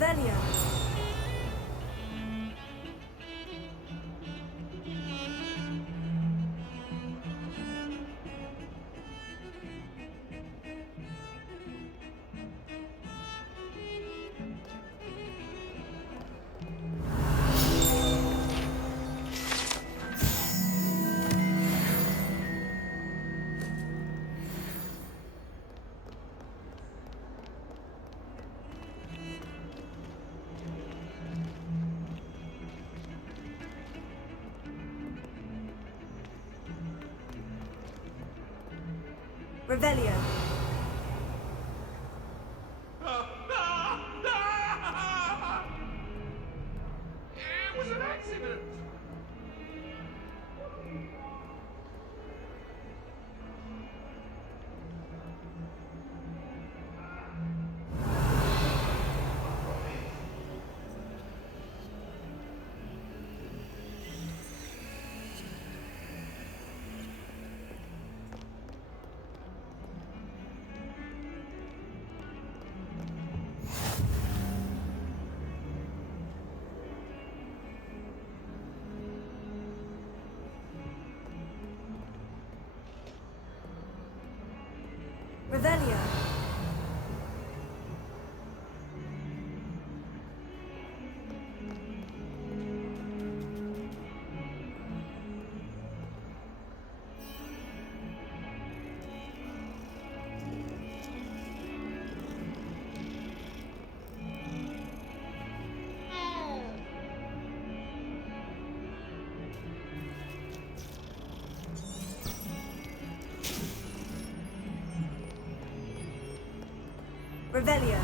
Revelio. Revelio. It was an accident. Revelio. Revelio.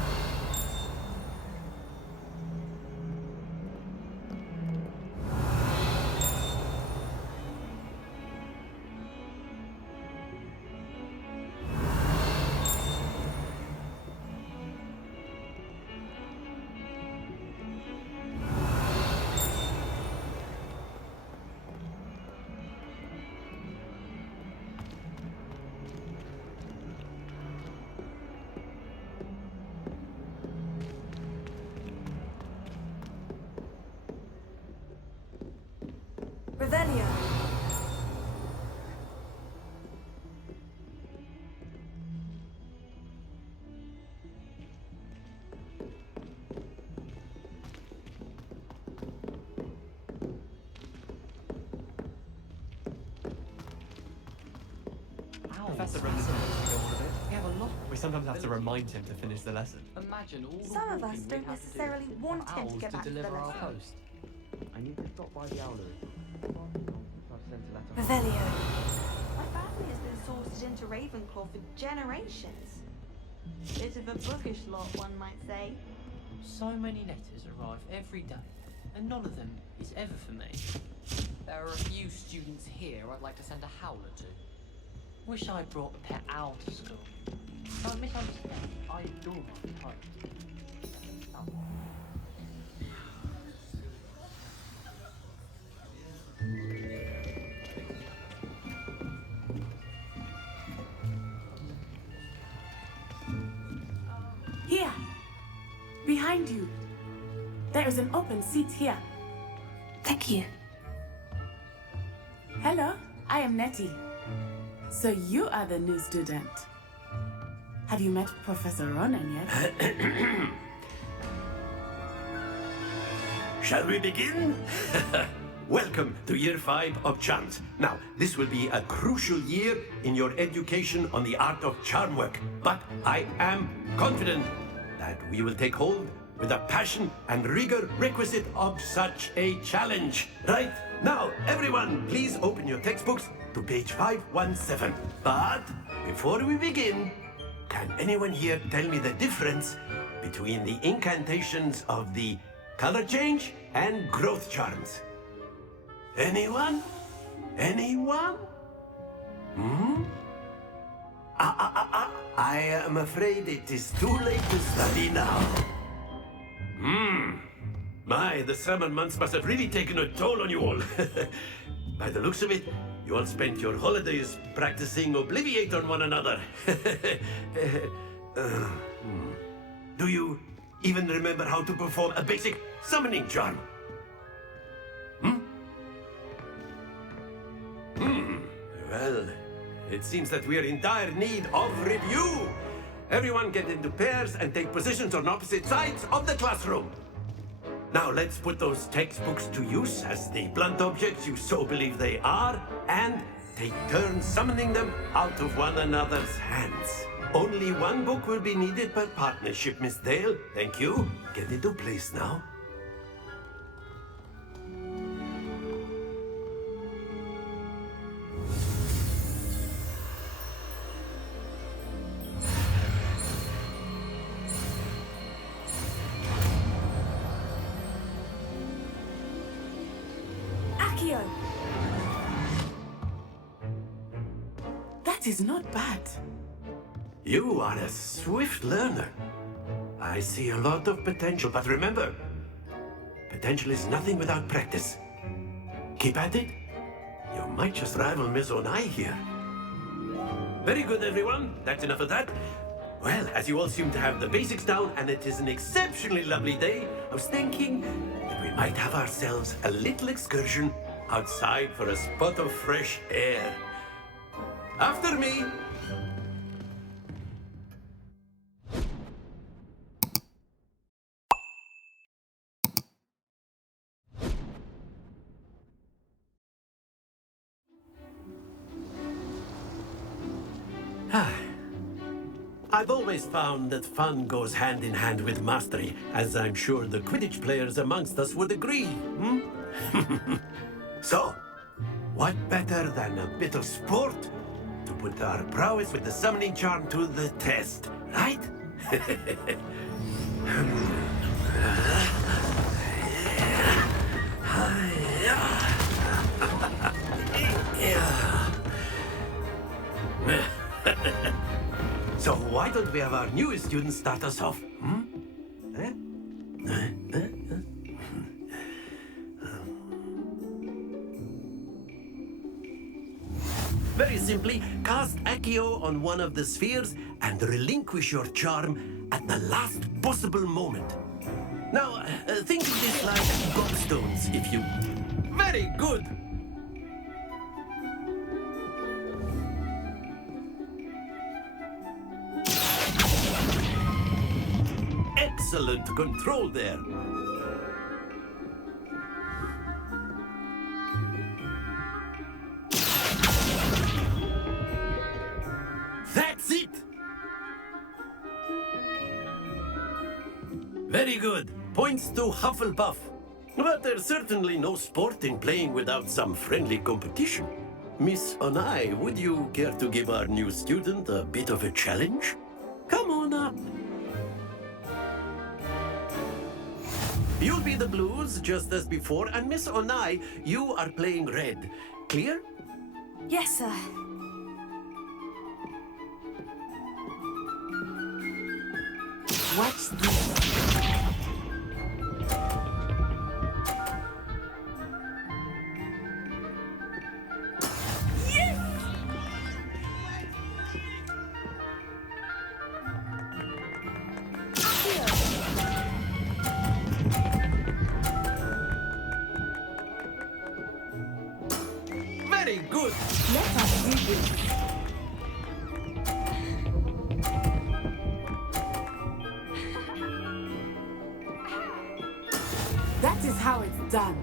Revelio. Professor Ronen seems to go on a bit. We have a lot. We sometimes have to remind him to finish the lesson. Imagine all the Some of us walking don't we'd have to do necessarily want him to owls get back to the deliver our lesson. post. I need to stop by the owlery. I've sent a letter. Revelio. My family has been sorted into Ravenclaw for generations. Bit of a bookish lot, one might say. So many letters arrive every day, and none of them is ever for me. There are a few students here I'd like to send a howler to. Wish I brought a pet owl to school. Don't misunderstand. I adore my home. Oh. Here! Behind you! There is an open seat here. Thank you. Hello, I am Nettie. So you are the new student. Have you met Professor Ronen yet? Shall we begin? Welcome to Year 5 of Charms. Now, this will be a crucial year in your education on the art of charm work, but I am confident that we will take hold with the passion and rigor requisite of such a challenge. Right, now, everyone, please open your textbooks to page 517. But before we begin, can anyone here tell me the difference between the incantations of the color change and growth charms? Anyone? Anyone? I am afraid it is too late to study now. My, the summer months must have really taken a toll on you all. By the looks of it, you all spent your holidays practicing Obliviate on one another. Do you even remember how to perform a basic summoning charm? Well, it seems that we are in dire need of review. Everyone get into pairs and take positions on opposite sides of the classroom. Now let's put those textbooks to use as the blunt objects you so believe they are, and take turns summoning them out of one another's hands. Only one book will be needed per partnership, Miss Dale. Thank you. Get into place now. Accio! That is not bad. You are a swift learner. I see a lot of potential, but remember, potential is nothing without practice. Keep at it. You might just rival Miss Onai here. Very good, everyone. That's enough of that. Well, as you all seem to have the basics down, and it is an exceptionally lovely day, I was thinking that we might have ourselves a little excursion outside for a spot of fresh air. After me. I've always found that fun goes hand in hand with mastery, as I'm sure the Quidditch players amongst us would agree. So, what better than a bit of sport to put our prowess with the summoning charm to the test, right? So why don't we have our newest student start us off? Very simply, cast Accio on one of the spheres and relinquish your charm at the last possible moment. Now, think of this like gobstones, if you... Very good! Excellent control there. That's it! Very good. Points to Hufflepuff. But there's certainly no sport in playing without some friendly competition. Miss Onai, would you care to give our new student a bit of a challenge? Come on up. You'll be the blues, just as before, and Miss Onai, you are playing red. Clear? Yes, sir. Watch this. Very good. Let us do this. That is how it's done.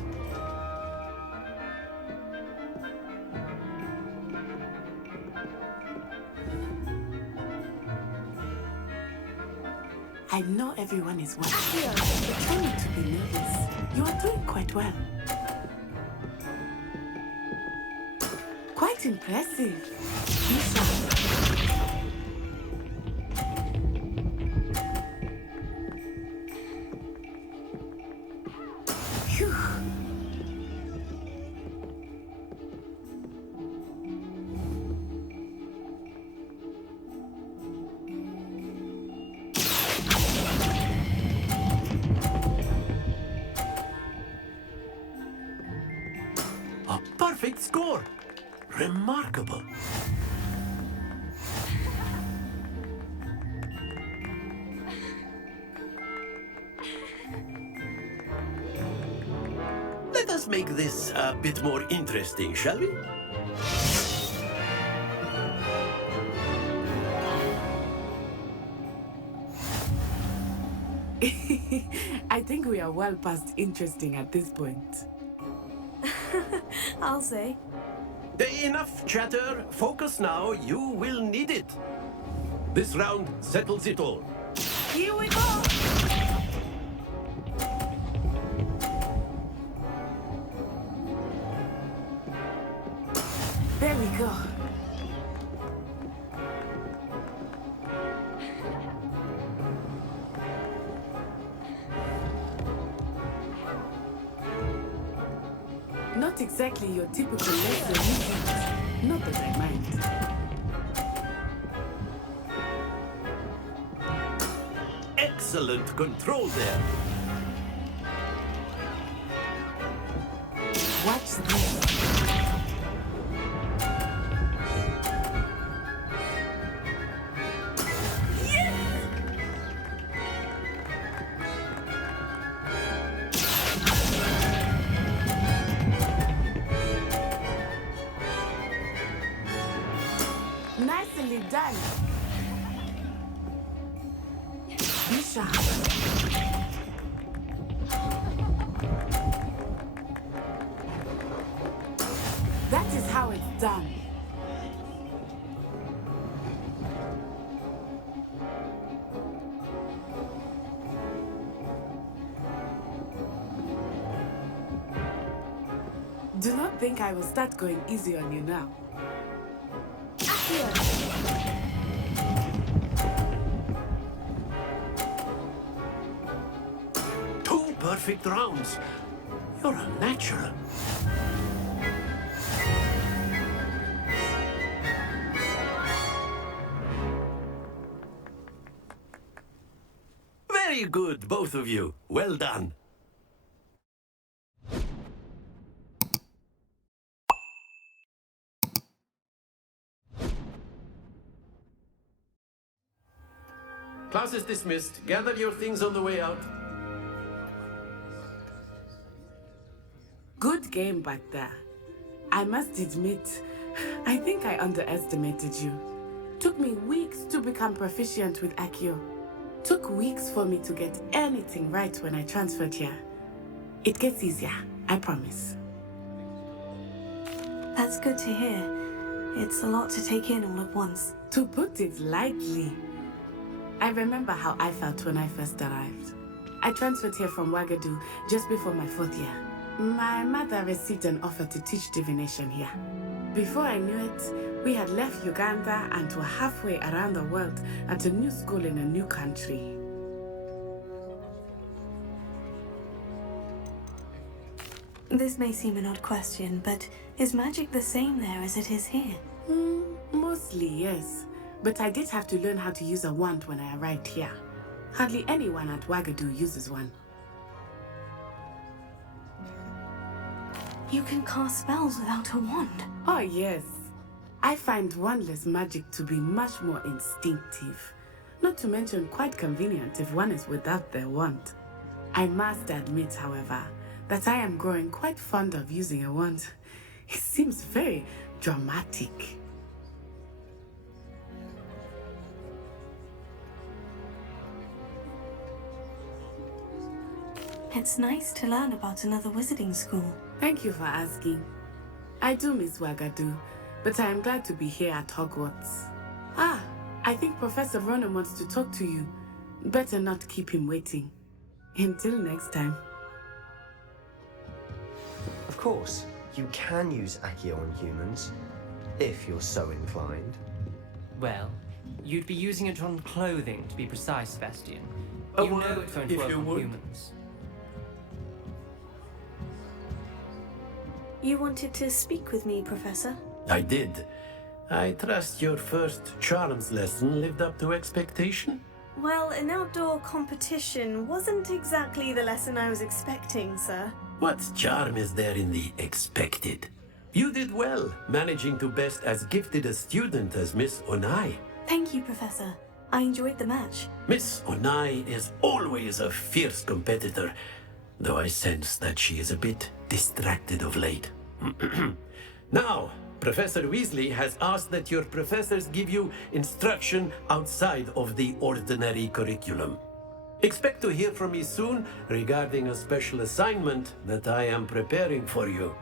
I know everyone is watching, but try not to be nervous. You are doing quite well. Quite impressive. You shall. Phew. A perfect score. Remarkable. let us make this a bit more interesting, shall we? I think we are well past interesting at this point. I'll say. Enough chatter. Focus now. You will need it. This round settles it all. Here we go! There we go. Not exactly your typical lesson, is it? Not that I mind. Excellent control there. Watch this. Nicely done. Be sharp. That is how it's done. Do not think I will start going easy on you now. Accio! Two perfect rounds. You're a natural. Very good, both of you. Well done. Class is dismissed. Gather your things on the way out. Good game back there. I must admit, I think I underestimated you. Took me weeks to become proficient with Accio. Took weeks for me to get anything right when I transferred here. It gets easier, I promise. That's good to hear. It's a lot to take in all at once. To put it lightly, I remember how I felt when I first arrived. I transferred here from Uagadou just before my 4th year. My mother received an offer to teach divination here. Before I knew it, we had left Uganda and were halfway around the world at a new school in a new country. This may seem an odd question, but is magic the same there as it is here? Mostly, yes. But I did have to learn how to use a wand when I arrived here. Hardly anyone at Uagadou uses one. You can cast spells without a wand. Oh, yes. I find wandless magic to be much more instinctive. Not to mention quite convenient if one is without their wand. I must admit, however, that I am growing quite fond of using a wand. It seems very dramatic. It's nice to learn about another wizarding school. Thank you for asking. I do miss Uagadou, but I am glad to be here at Hogwarts. I think Professor Ronen wants to talk to you. Better not keep him waiting. Until next time. Of course, you can use Accio on humans, if you're so inclined. Well, you'd be using it on clothing, to be precise, Sebastian. A You know word, it won't if work you on would. humans. You wanted to speak with me, Professor? I did. I trust your first charms lesson lived up to expectation? Well, an outdoor competition wasn't exactly the lesson I was expecting, sir. What charm is there in the expected? You did well, managing to best as gifted a student as Miss Onai. Thank you, Professor. I enjoyed the match. Miss Onai is always a fierce competitor, though I sense that she is a bit distracted of late. Now, Professor Weasley has asked that your professors give you instruction outside of the ordinary curriculum. Expect to hear from me soon regarding a special assignment that I am preparing for you.